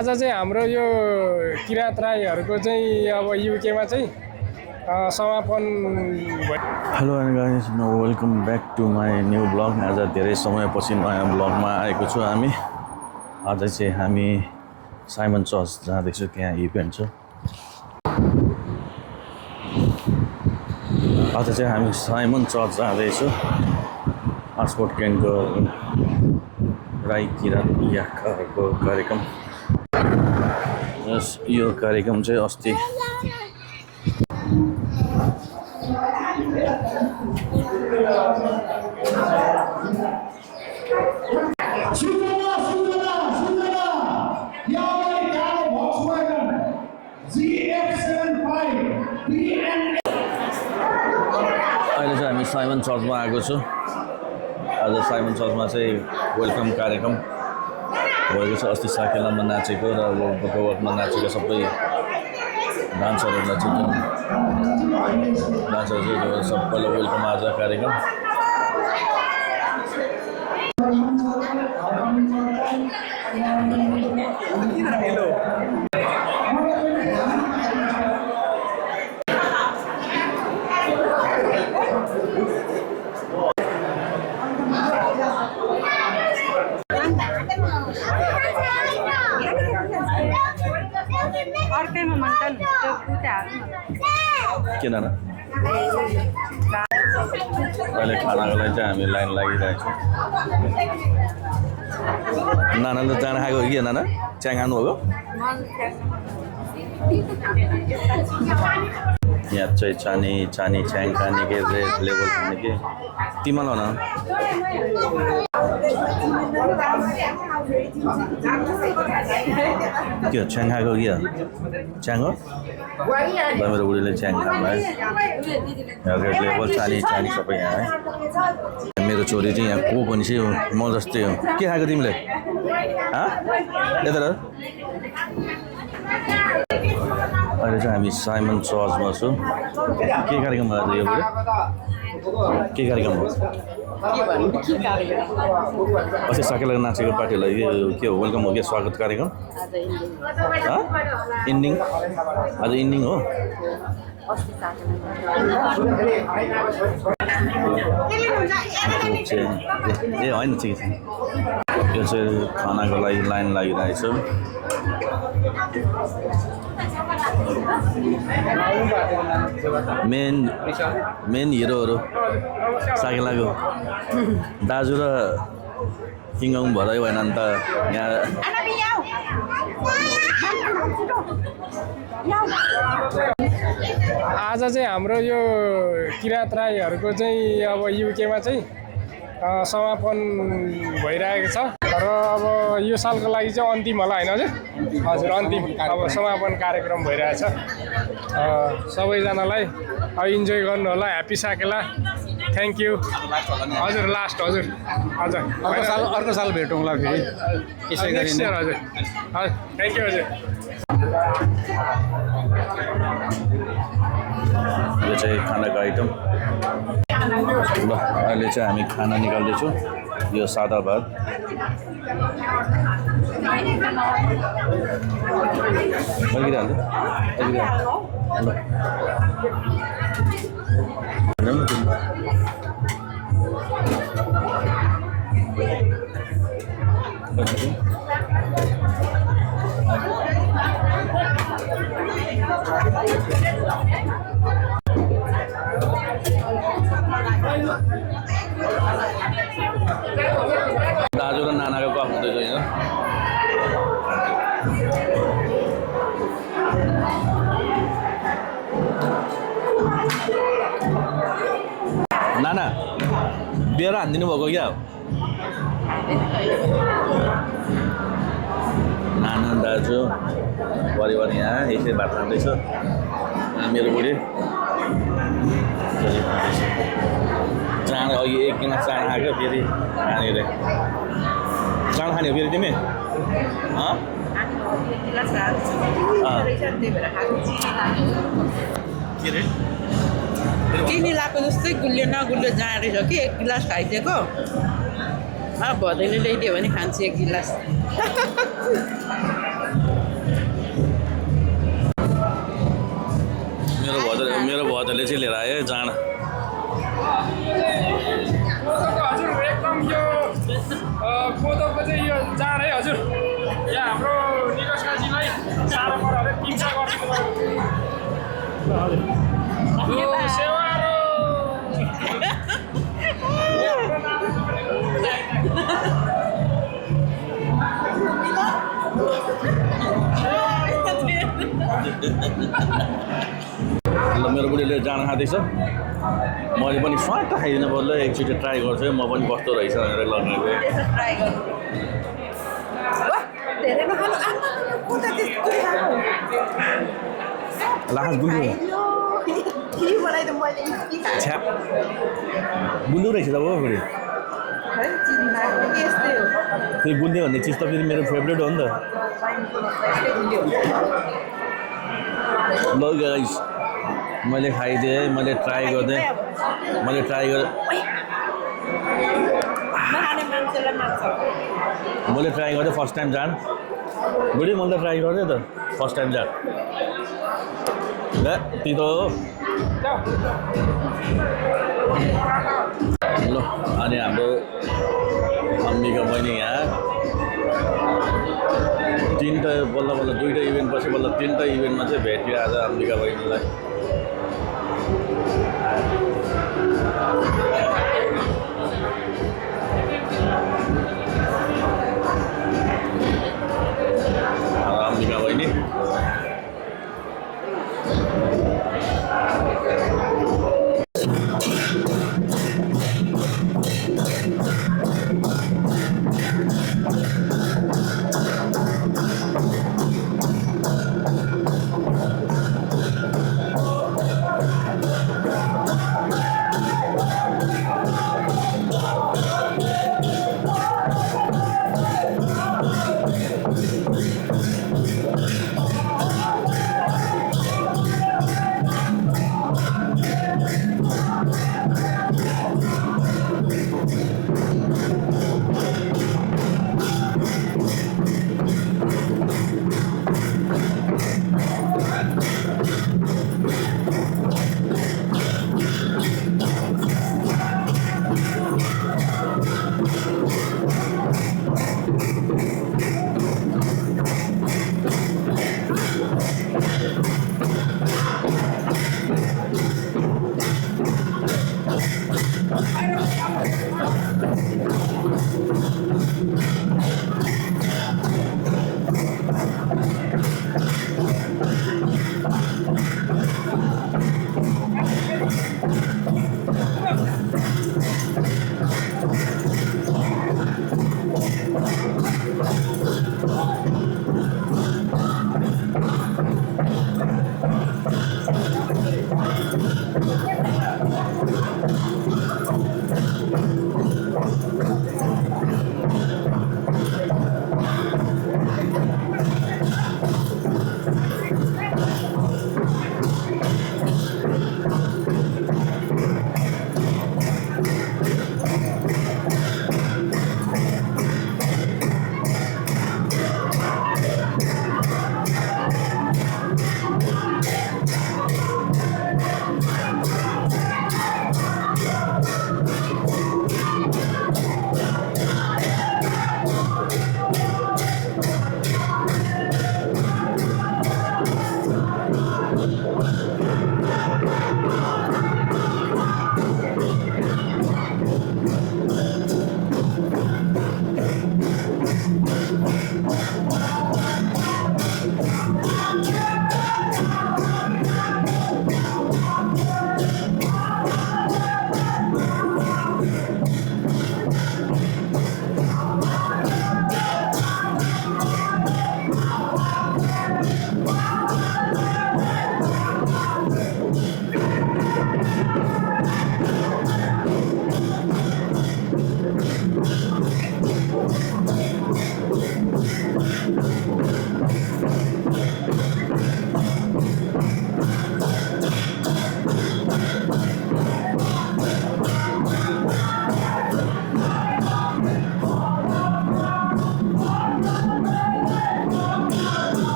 आज चाहिँ हाम्रो यो किराँत राईहरूको चाहिँ अब युकेमा चाहिँ समापन भयो। Hello and guys, welcome back to my new blog. आज धेरै समयपछि नयाँ ब्लगमा आएको छु हामी। आज चाहिँ हामी साइमन चर्च जाँदैछु, त्यहाँ इभेन्ट छ। आज चाहिँ हामी साइमन चर्च जाँदैछु। आस्पोर्ट क्यानको राई किराँत याकाहरूको कार्यक्रम। यो कार्यक्रम चाहिँ अस्ति अहिले चाहिँ हामी साइमन चर्चमा आएको छु। आज साइमन चर्चमा चाहिँ वेलकम कार्यक्रम भएको छ। अस्ति साकेलामा नाचेको र भगवतमा नाचेको सबै डान्सरहरूलाई चाहिँ सबैलाई वेलकम आज कार्यक्रम। के नाना अहिले खानाको लागि चाहिँ हामी लाइन लागिरहेको छौँ। नानाले चाना खाएको हो कि नाना? च्याङ खानु हो? यहाँ चाहिँ चानी च्याङ खाने कि रेड लेबल खाने कि तिमीलाई न के च्याङ खाएको कि च्याङ हो? मेरो बुढीले च्याङ खानु है। रेड लेबल चानी सबै यहाँ है। मेरो छोरी चाहिँ यहाँ को पनि चाहिँ म जस्तै हो। के खाएको तिमीले? यता अहिले चाहिँ हामी साइमन चर्चमा छौँ। के कार्यक्रम भयो यो बुढी? के कार्यक्रम हो? अस्ति साकेला नाचेको पार्टीलाई के हो? वेलकम हो क्या? स्वागत कार्यक्रम इन्डिङ आज इन्डिङ हो। ए होइन ठिक छ। यो चाहिँ खानाको लागि लाइन लागिरहेछ। मेन हिरोहरू साकेलाको दाजु र किङङ भदै भएन नि त यहाँ। आज चाहिँ हाम्रो यो किराँत राईहरूको चाहिँ अब युकेमा चाहिँ समापन भइरहेको छ र अब यो सालको लागि चाहिँ अन्तिम होला होइन हजुर अन्तिम अब समापन कार्यक्रम भइरहेछ। सबैजनालाई अब इन्जोय गर्नु होला। Happy Sakela, thank you. हजुर लास्ट हजुर हजुर अर्को साल भेटौँला फेरि यसै गरी। हजुर हजुर थ्याङ्क यू हजुर। यो चाहिँ खानाको आइटम ल। अहिले चाहिँ हामी खाना निकाल्दैछौँ। यो सादा भात, दाजु र नानाको गफ हुँदैछ यहाँ। नाना बियर हानिदिनु भएको क्या? नाना दाजु परिवार यहाँ यसरी भात खाँदैछ। मेरो बुढी चाँड अघि एक गिलास चाँड खाएको फेरि खाने रे। चाँड खाने हो फेरि तिमी? के रे? चिनी लाएको जस्तै गुलियो नगुलियो जाँदैछ कि एक गिलास खाइदिएको। भदैले ल्याइदियो भने खान्छु एक गिलास। भाउले चाहिँ लिएर आयो जाँड हजुर एकदम यो कोदोको चाहिँ यो जाँड है हजुर यहाँ हाम्रो निकस काजीलाई साह्रो पऱ्यो पिम्सा गरिदिनु भयो सेवा ल मेरो बुढीले जाँड खाँदैछ मैले पनि स्वाट खाइदिनु पर्यो एकचोटि ट्राई गर्छु म पनि कस्तो रहेछ भनेर लगाएको ट्राई गर्नु धेरै नखानु कुन त त्यस्तो खानु लाखास गुन्द्रु के बनाइदिउँ मैले छ्याप गुन्द्रु रहेछ त हो बुढी है चिनी यस्तै हो त्यो गुन्द्रे भन्ने चिज त फेरि मेरो फेभरेट हो नि त ल गाइस मैले खाइदिएँ मैले ट्राई गरेँ मैले ट्राई गरेँ मैले ट्राई गरेँ फर्स्ट टाइम जान बुढी मैले ट्राई गरेँ त फर्स्ट टाइम जान ल तितो हो ल अनि हाम्रो अम्बिका बहिनी यहाँ तीनटा बल्ल बल्ल दुईवटा इभेन्ट पछि बल्ल तीनटा इभेन्टमा चाहिँ भेट्यो आज अम्बिका बहिनीलाई अम्बिका बहिनी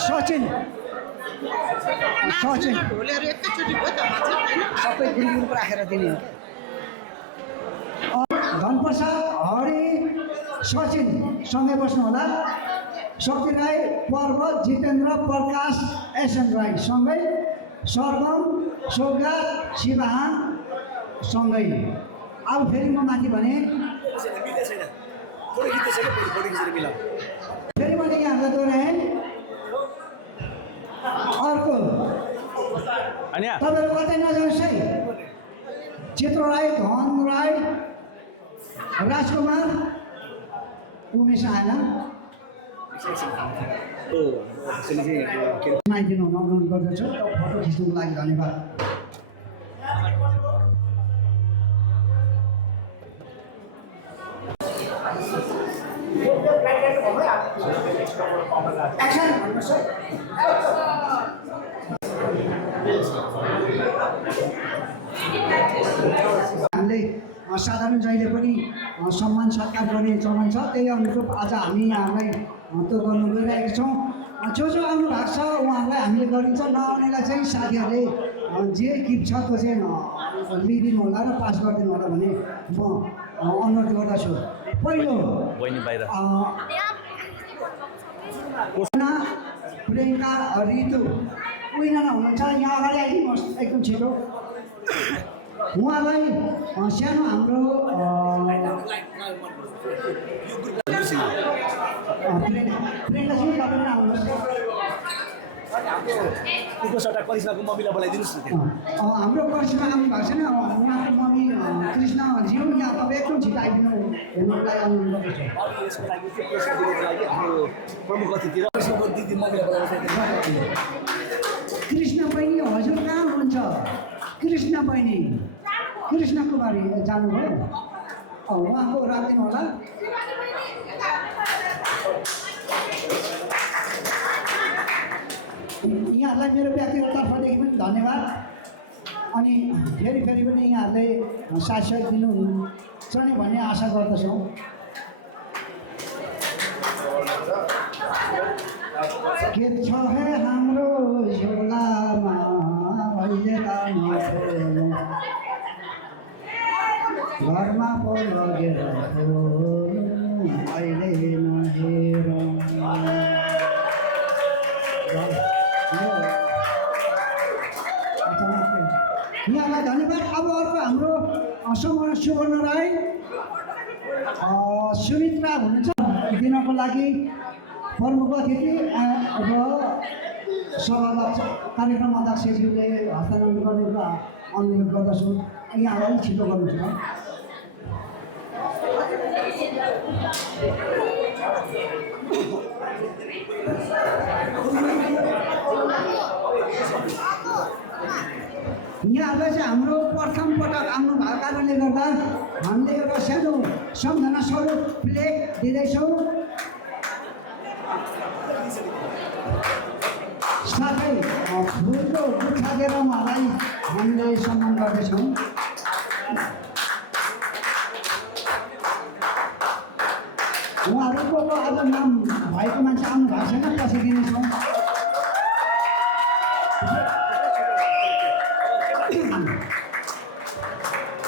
सचिन सचिन ढोलेहरू एकैचोटि भयो त मान्छे होइन सबै ग्रुप राखेर दिने हो धनप्रसाद हरि सचिन सँगै बस्नु होला शक्ति राई पर्वत जितेन्द्र प्रकाश एसएन राई सँगै सरगम सौगात शिवहान सँगै अब फेरि म माथि भने फेरि मैले यहाँलाई दोहोऱ्याएँ अर्को तपाईँहरू कतै नजानुहोस् है चित्र राई धन राई राजकुमार उमेश आएन सुनाइदिनु अनुरोध गर्दछु फोटो खिच्नुको लागि धन्यवाद एक्सन भन्नुहोस् हामीले साधारण जहिले पनि सम्मान सत्कार गर्ने चलन छ, त्यही अनुरूप आज हामी यहाँलाई त्यो गर्नु गइरहेका छौँ। जो जो आउनु भएको छ उहाँहरूलाई हामीले गरिन्छ, नआउनेलाई चाहिँ साथीहरूले जे गिफ्ट छ त्यो चाहिँ लिइदिनु होला र पास गरिदिनु होला भन्ने म अनुरोध गर्दछु। पहिलो बहिनी बाहिर प्रियङ्का ऋतु उनीजना हुनुहुन्छ, यहाँ अगाडि आइदिनुहोस् एकदम छिटो। उहाँलाई सानो हाम्रो प्रियङ्काजी तपाईँ आउनुहोस्। करिश्माको मम्मीलाई बोलाइदिनुहोस् न। हाम्रो करिश्मा आउनु भएको छैन, उहाँको मम्मी कृष्णज्यू यहाँ तपाईँ एकदम छिटो आइदिनु हेर्नुलाई आउनुपर्छ। यसको लागि चाहिँ पुरस्कार दिनको लागि हाम्रो प्रमुख अतिथि र कृष्णको दिदी मम्मीलाई बोलाइदिनुहोस्। कृष्ण बहिनी हजुर कहाँ हुनुहुन्छ? कृष्ण बहिनी कृष्ण कुमारी जानुभयो, उहाँको राखिदिनु होला। यहाँहरूलाई मेरो व्यक्तिगत तर्फदेखि पनि धन्यवाद। अनि फेरि पनि यहाँहरूले साथ सहयोग दिनुहुन्छ नि भन्ने आशा गर्दछौँ। के छ हे हाम्रो झोलामा अहिले घरमा पो लगेर अहिले नहेरौँ। यहाँलाई धन्यवाद। अब अर्को हाम्रो सुवर्ण राई सुमित्रा हुनुहुन्छ दिनको लागि प्रमुख अतिथि अब सभाध्यक्ष कार्यक्रम अध्यक्षज्यूले हस्तान्तरण गरेको अनुरोध गर्दछु। यहाँलाई छिटो गर्नुहोस् न। यहाँहरूलाई चाहिँ हाम्रो प्रथम पटक आउनु भएको कारणले गर्दा हामीले एउटा सानो सम्झना स्वरूप प्लेट दिँदैछौँ। साथै फुलको गुच्छा दिएर उहाँलाई हामीले सम्मान गर्दैछौँ। उहाँहरूको आज नाम भएको मान्छे आउनु भएको छैन, पछि दिनेछौँ।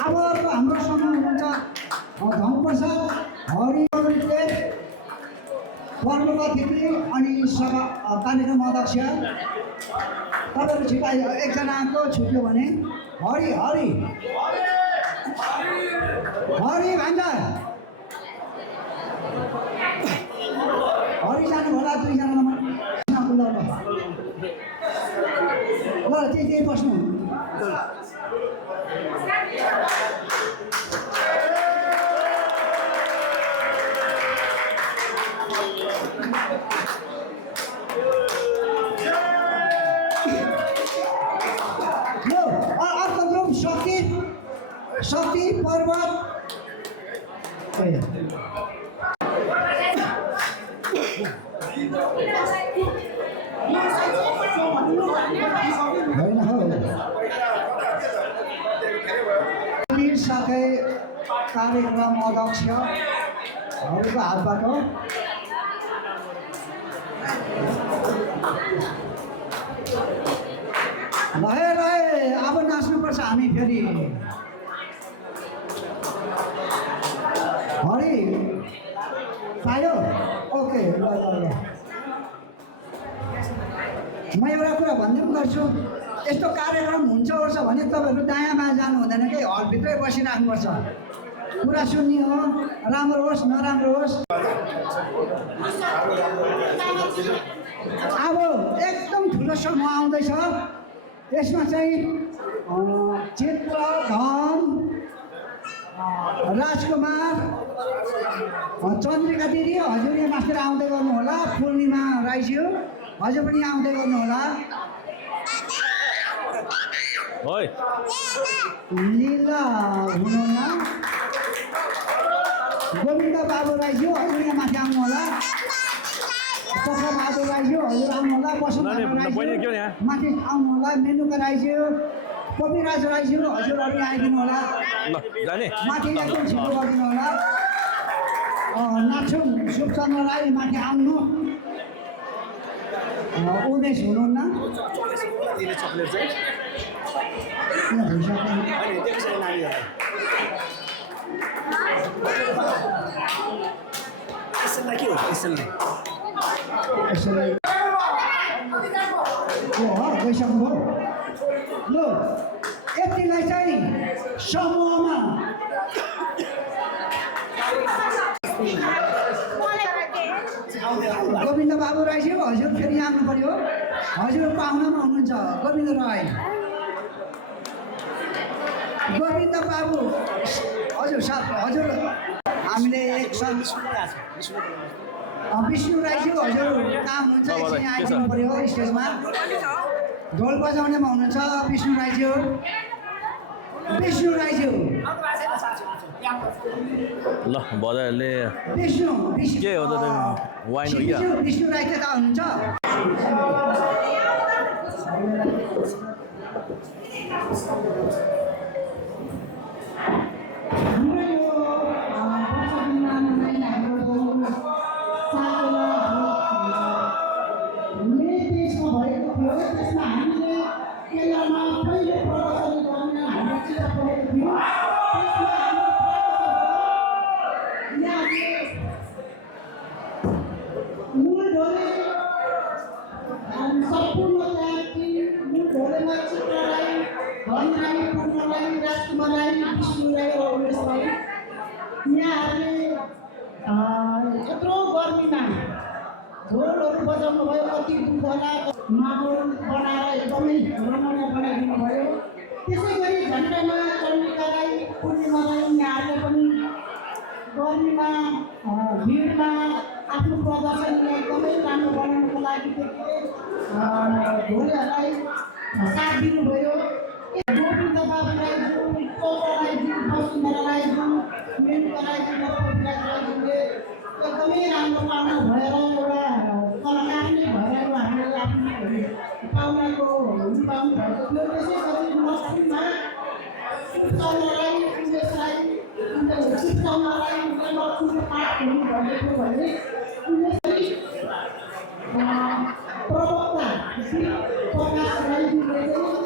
अब हाम्रो सँग हुनुहुन्छ धनप्रसाद हरि प्रमुख अतिथि अनि सभा कार्यक्रम अध्यक्ष। तपाईँहरू छिटो एकजनाको छुट्यो भने हरि हरि हरि भान्डा हरि जानु होला। दुईजना ल त्यही बस्नु। अर्को ग्रुप शक्ति पर्वत होइन हो साथै कार्यक्रम अध्यक्षहरूको हातबाट भएर अब नाच्नुपर्छ हामी फेरि। हरि पायो ओके ल ल ल। म एउटा कुरा भन्दै पनि गर्छु, यस्तो कार्यक्रम हुन्छ ओर्छ भने तपाईँहरू दायाँ बायाँ जानु हुँदैन कि हलभित्रै बसिराख्नुपर्छ। कुरा सुन्ने हो, राम्रो होस् नराम्रो होस्। अब एकदम ठुलो समूह आउँदैछ। यसमा चाहिँ चित्र धन राजकुमार चन्द्रिका दिदी हजुर यहाँ मास्टर आउँदै गर्नु होला। पूर्णिमा राईज्यू हजुर पनि आउँदै गर्नु होला। लीला हुनुहुन्न। गोविन्द बाबु राईज्यू हजुर यहाँ माथि आउनु होला। चक्र बहादुर राईज्यू हजुर आउनु होला। वसुन्धरा राईज्यू माथि आउनु होला। मेनुका राईज्यू कविराज राईज्यू हजुरहरू आइदिनु होला। ल जाने माथि एकदम छिटो गरिदिनु होला नाच्छौँ सुखचन्द्र राई माथि आउनु उमेश हुनुहुन्न दिने चक्लेट चाहिँ किन भइसक्यो अनि देख्छ नानीहरूलाई यसलाई के हो यसलाई यसरी गइसक्नुभयो ल यतिलाई चाहिँ समूहमा गोविन्द बाबु राईज्यू हजुर फेरि आउनु पर्यो हजुर पाहुनामा हुनुहुन्छ गोविन्द राई गोविन्द बाबु हजुर हजुर हामीले एक विष्णु राईज्यू हजुर कहाँ हुनुहुन्छ एकछिन आइदिनु पर्यो स्टेजमा ढोल बजाउनेमा हुनुहुन्छ विष्णु राईज्यू ल बजारले विष्णु के हो त त्यो वाइन हो क्या विष्णु राई कता हुनुहुन्छ हाम्रो यो वर्षदिनमा मनाइने हाम्रो मे देशमा भएको थियो त्यसमा हामीले केरलमा पहिलो प्रदर्शन गर्न हाम्रो चित्र परेको थियो मूल ढोले सम्पूर्ण जाति मूल ढोलेमा चित्र राई धन राई पूर्ण राई राजकुमार राई विष्णु राई र उमेश राई यहाँहरूले यत्रो गर्मीमा ढोलहरू बजाउनु भयो अति दुःख होला माहौल बनाएर एकदमै रमाइलो बनाइदिनु भयो त्यसै गरी झन्डामा चण्डिका राई पूर्णिमा राई यहाँहरूले पनि गर्मीमा भिडमा आफ्नो प्रदर्शनलाई एकदमै राम्रो बनाउनुको लागि ढोलेहरूलाई साथ दिनुभयो गोविन्द बाबु राईज्यू चौधरी राईज्यू वसुन्धरा राईज्यू मेनुका राईज्यू डक्टर राईज्यूले एकदमै राम्रो पाहुना भएर एउटा कलाकार नै भएर उहाँहरूले आफ्नो पाहुनाको निभाउनु भएको थियो त्यसै गरी नर्सिङमा सुखचन्द्र राई उमेश राई सुखचन्द्र राई लक्ष्मीको पाठ हुनुभएको थियो भने उमेश प्रवक्ता श्री प्रकाश राईज्यूले चाहिँ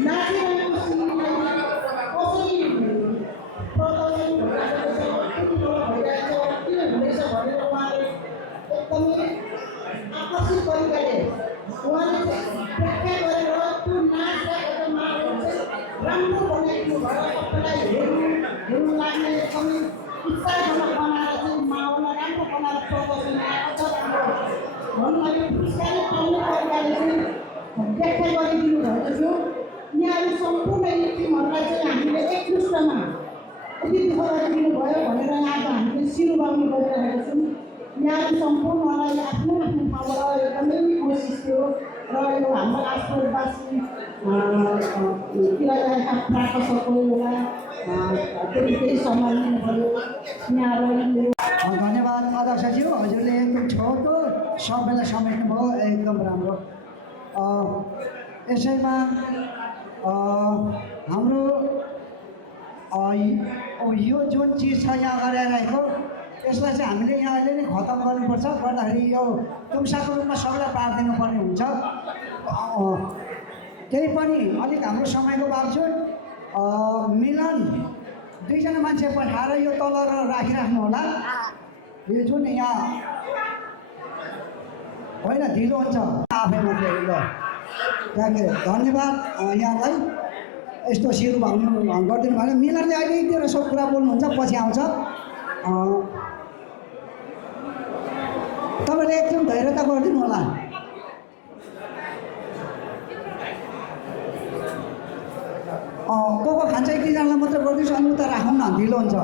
नाचिरहेको सिंहलाई कसरी प्रदर्शन भइरहेको किन हुँदैछ भनेर उहाँले एकदमै आकर्षित तरिकाले उहाँले व्याख्या गरेर त्यो नाचलाई एउटा माहौल चाहिँ राम्रो बनाइदिनु भयो सबैलाई हेर्नु लाग्ने एकदमै उत्साहजनक बनाएर चाहिँ माहौललाई राम्रो बनाएर प्रदर्शन अझ राम्रो भन्नुलाई पुरस्कार पाउने तरिकाले चाहिँ व्याख्या गरिदिनु भएको थियो यहाँहरू सम्पूर्ण यी टिमहरूलाई चाहिँ हामीले एकमुष्टमा यति दुःख गरिदिनु भयो भनेर आज हामीले सिरुबाउनु गरिरहेका छौँ यहाँहरू सम्पूर्णलाई आफ्नो आफ्नो ठाउँबाट एकदमै कोसिस थियो र यो हाम्रो आसपासवासी किरायका प्राकसको एउटा केही समय लिनुभयो यहाँहरूलाई धन्यवाद अध्यक्षज्यू हजुरले एकदम छोटो सबैलाई समेट्नुभयो एकदम राम्रो यसैमा हाम्रो यो जुन चिज छ यहाँ गराइरहेको यसलाई चाहिँ हामीले यहाँ अहिले नै खतम गर्नुपर्छ गर्दाखेरि यो तुम्साको रूपमा सबैलाई पारिदिनु पर्ने हुन्छ त्यही पनि अलिक हाम्रो समयको बावजुद मिलन दुईजना मान्छे पठाएर यो तल राखिराख्नु होला यो जुन यहाँ होइन ढिलो हुन्छ आफै मात्रै ल त्यहाँनिर धन्यवाद यहाँलाई यस्तो सिरु भाउनु गरिदिनु भयो मिलनले अहिले तेरो सब कुरा बोल्नुहुन्छ पछि आउँछ तपाईँले एकदम धैर्यता गरिदिनु होला को खान्छ एक दुईजनालाई मात्रै गरिदिनुहोस् अनि उता राखौँ न ढिलो हुन्छ